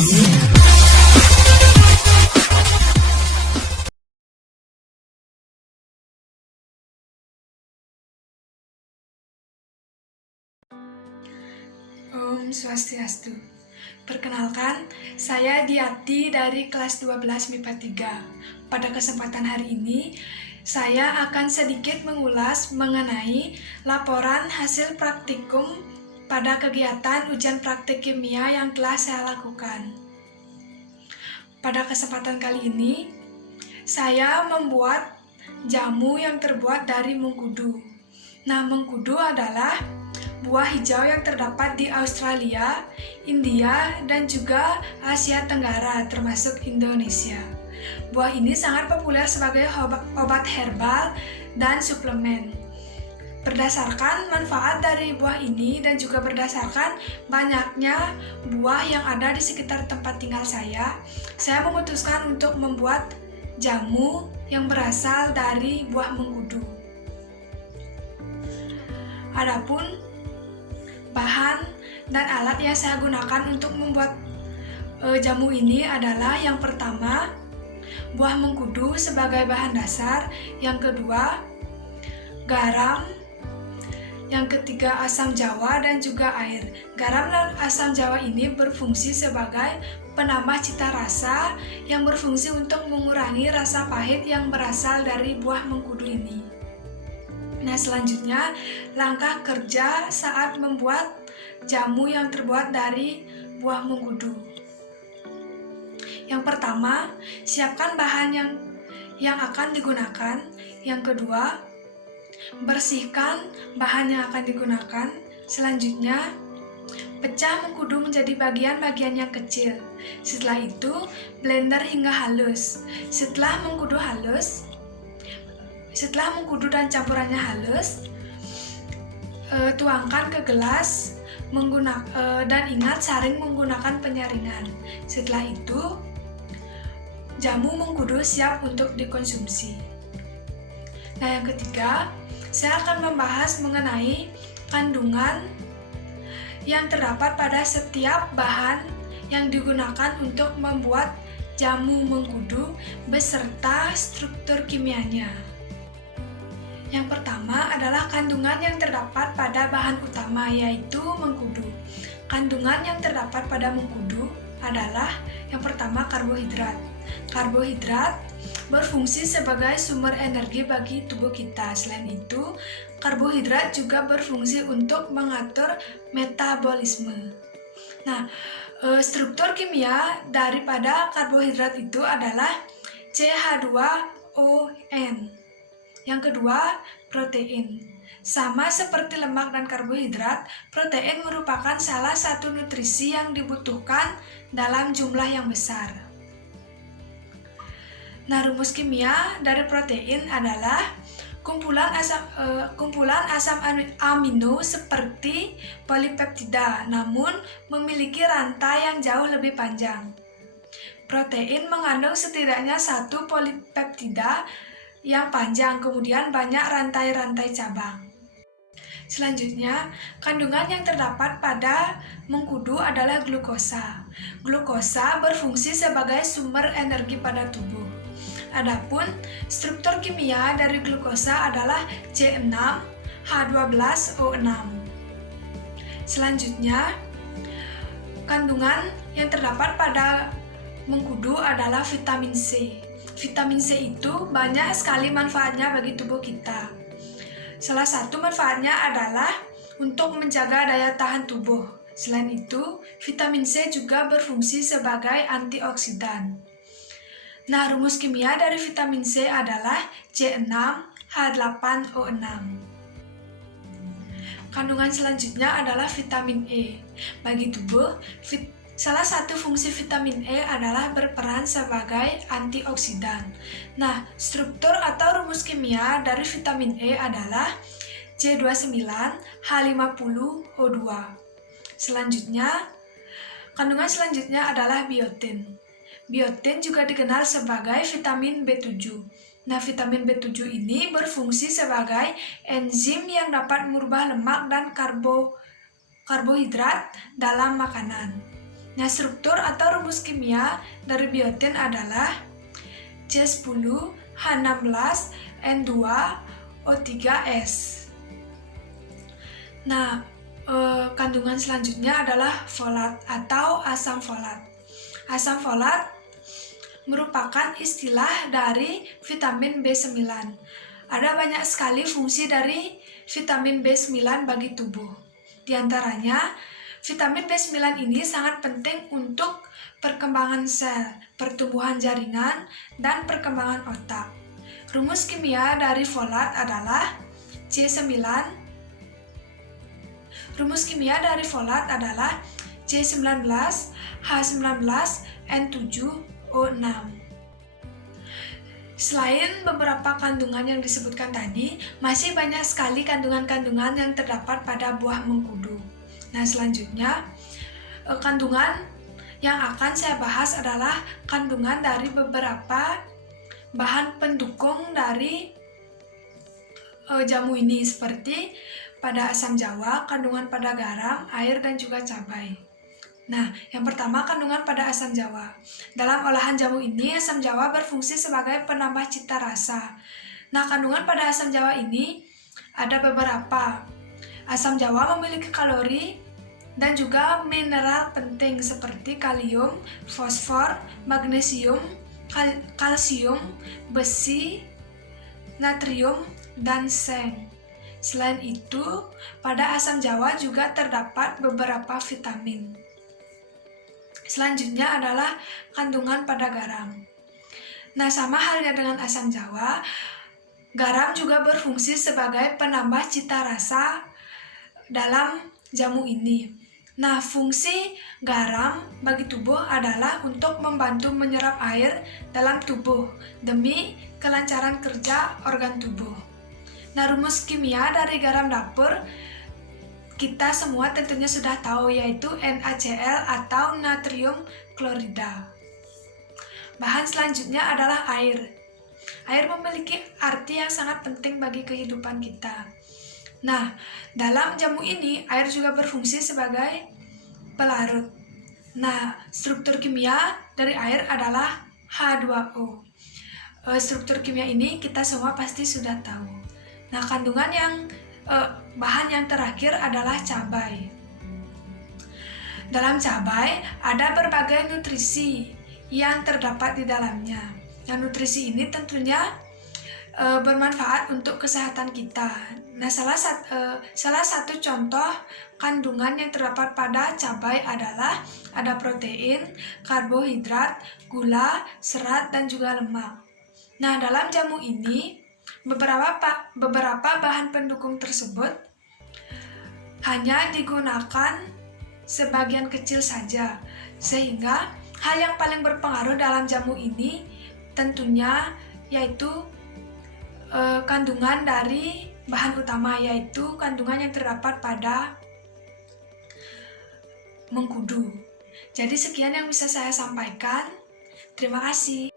Om Swastiastu. Perkenalkan, saya Diati dari kelas 12 MIPA 3. Pada kesempatan hari ini, saya akan sedikit mengulas mengenai laporan hasil praktikum pada kegiatan ujian praktik kimia yang telah saya lakukan. Pada kesempatan kali ini, saya membuat jamu yang terbuat dari mengkudu. Nah, mengkudu adalah buah hijau yang terdapat di Australia, India, dan juga Asia Tenggara, termasuk Indonesia. Buah ini sangat populer sebagai obat herbal dan suplemen. Berdasarkan manfaat dari buah ini dan juga berdasarkan banyaknya buah yang ada di sekitar tempat tinggal saya memutuskan untuk membuat jamu yang berasal dari buah mengkudu. Adapun bahan dan alat yang saya gunakan untuk membuat jamu ini adalah yang pertama, buah mengkudu sebagai bahan dasar, yang kedua, garam, yang ketiga asam jawa dan juga air. Garam dan asam jawa ini berfungsi sebagai penambah cita rasa yang berfungsi untuk mengurangi rasa pahit yang berasal dari buah mengkudu ini. Nah, selanjutnya langkah kerja saat membuat jamu yang terbuat dari buah mengkudu. Yang pertama, siapkan bahan yang akan digunakan. Yang kedua, bersihkan bahan yang akan digunakan. Selanjutnya, pecah mengkudu menjadi bagian-bagian yang kecil. Setelah itu, blender hingga halus. Setelah mengkudu dan campurannya halus, tuangkan ke gelas dan ingat saring menggunakan penyaringan. Setelah itu, jamu mengkudu siap untuk dikonsumsi. Nah, yang ketiga, saya akan membahas mengenai kandungan yang terdapat pada setiap bahan yang digunakan untuk membuat jamu mengkudu beserta struktur kimianya. Yang pertama adalah kandungan yang terdapat pada bahan utama, yaitu mengkudu. Kandungan yang terdapat pada mengkudu adalah yang pertama karbohidrat. Karbohidrat berfungsi sebagai sumber energi bagi tubuh kita. Selain itu, karbohidrat juga berfungsi untuk mengatur metabolisme. Nah, struktur kimia daripada karbohidrat itu adalah CH2ON. Yang kedua, protein. Sama seperti lemak dan karbohidrat, protein merupakan salah satu nutrisi yang dibutuhkan dalam jumlah yang besar. Nah, rumus kimia dari protein adalah kumpulan asam amino seperti polipeptida, namun memiliki rantai yang jauh lebih panjang. Protein mengandung setidaknya satu polipeptida yang panjang, kemudian banyak rantai-rantai cabang. Selanjutnya, kandungan yang terdapat pada mengkudu adalah glukosa. Glukosa berfungsi sebagai sumber energi pada tubuh. Adapun struktur kimia dari glukosa adalah C6H12O6. Selanjutnya, kandungan yang terdapat pada mengkudu adalah vitamin C. Vitamin C itu banyak sekali manfaatnya bagi tubuh kita. Salah satu manfaatnya adalah untuk menjaga daya tahan tubuh. Selain itu, vitamin C juga berfungsi sebagai antioksidan. Nah, rumus kimia dari vitamin C adalah C6H8O6. Kandungan selanjutnya adalah vitamin E. Bagi tubuh, salah satu fungsi vitamin E adalah berperan sebagai antioksidan. Nah, struktur atau rumus kimia dari vitamin E adalah C29H50O2. Selanjutnya, kandungan selanjutnya adalah biotin. Biotin juga dikenal sebagai vitamin B7. Nah, vitamin B7 ini berfungsi sebagai enzim yang dapat merubah lemak dan karbohidrat dalam makanan. Nah, struktur atau rumus kimia dari biotin adalah C10H16N2O3S. Nah, kandungan selanjutnya adalah folat atau asam folat. Asam folat merupakan istilah dari vitamin B9. Ada banyak sekali fungsi dari vitamin B9 bagi tubuh. Di antaranya, vitamin B9 ini sangat penting untuk perkembangan sel, pertumbuhan jaringan, dan perkembangan otak. Rumus kimia dari folat adalah C9. Rumus kimia dari folat adalah C19H19N7O6. Selain beberapa kandungan yang disebutkan tadi, masih banyak sekali kandungan-kandungan yang terdapat pada buah mengkudu. Nah, selanjutnya, kandungan yang akan saya bahas adalah kandungan dari beberapa bahan pendukung dari jamu ini, seperti pada asam jawa, kandungan pada garam, air, dan juga cabai. Nah, yang pertama kandungan pada asam jawa. Dalam olahan jamu ini, asam jawa berfungsi sebagai penambah cita rasa. Nah, kandungan pada asam jawa ini ada beberapa. Asam jawa memiliki kalori dan juga mineral penting seperti kalium, fosfor, magnesium, kalsium, besi, natrium, dan seng. Selain itu, pada asam jawa juga terdapat beberapa vitamin. Selanjutnya adalah kandungan pada garam. Nah, sama halnya dengan asam jawa, garam juga berfungsi sebagai penambah cita rasa dalam jamu ini. Nah, fungsi garam bagi tubuh adalah untuk membantu menyerap air dalam tubuh demi kelancaran kerja organ tubuh. Nah, rumus kimia dari garam dapur kita semua tentunya sudah tahu, yaitu NaCl atau natrium klorida. Bahan selanjutnya adalah air. Air memiliki arti yang sangat penting bagi kehidupan kita. Nah, dalam jamu ini air juga berfungsi sebagai pelarut. Nah, struktur kimia dari air adalah H2O. Struktur kimia ini kita semua pasti sudah tahu. Nah, bahan yang terakhir adalah cabai. Dalam cabai ada berbagai nutrisi yang terdapat di dalamnya. Nah, nutrisi ini tentunya bermanfaat untuk kesehatan kita. Nah, salah satu contoh kandungan yang terdapat pada cabai adalah ada protein, karbohidrat, gula, serat, dan juga lemak. Nah, dalam jamu ini beberapa bahan pendukung tersebut hanya digunakan sebagian kecil saja, sehingga hal yang paling berpengaruh dalam jamu ini tentunya yaitu kandungan dari bahan utama, yaitu kandungan yang terdapat pada mengkudu. Jadi sekian yang bisa saya sampaikan. Terima kasih.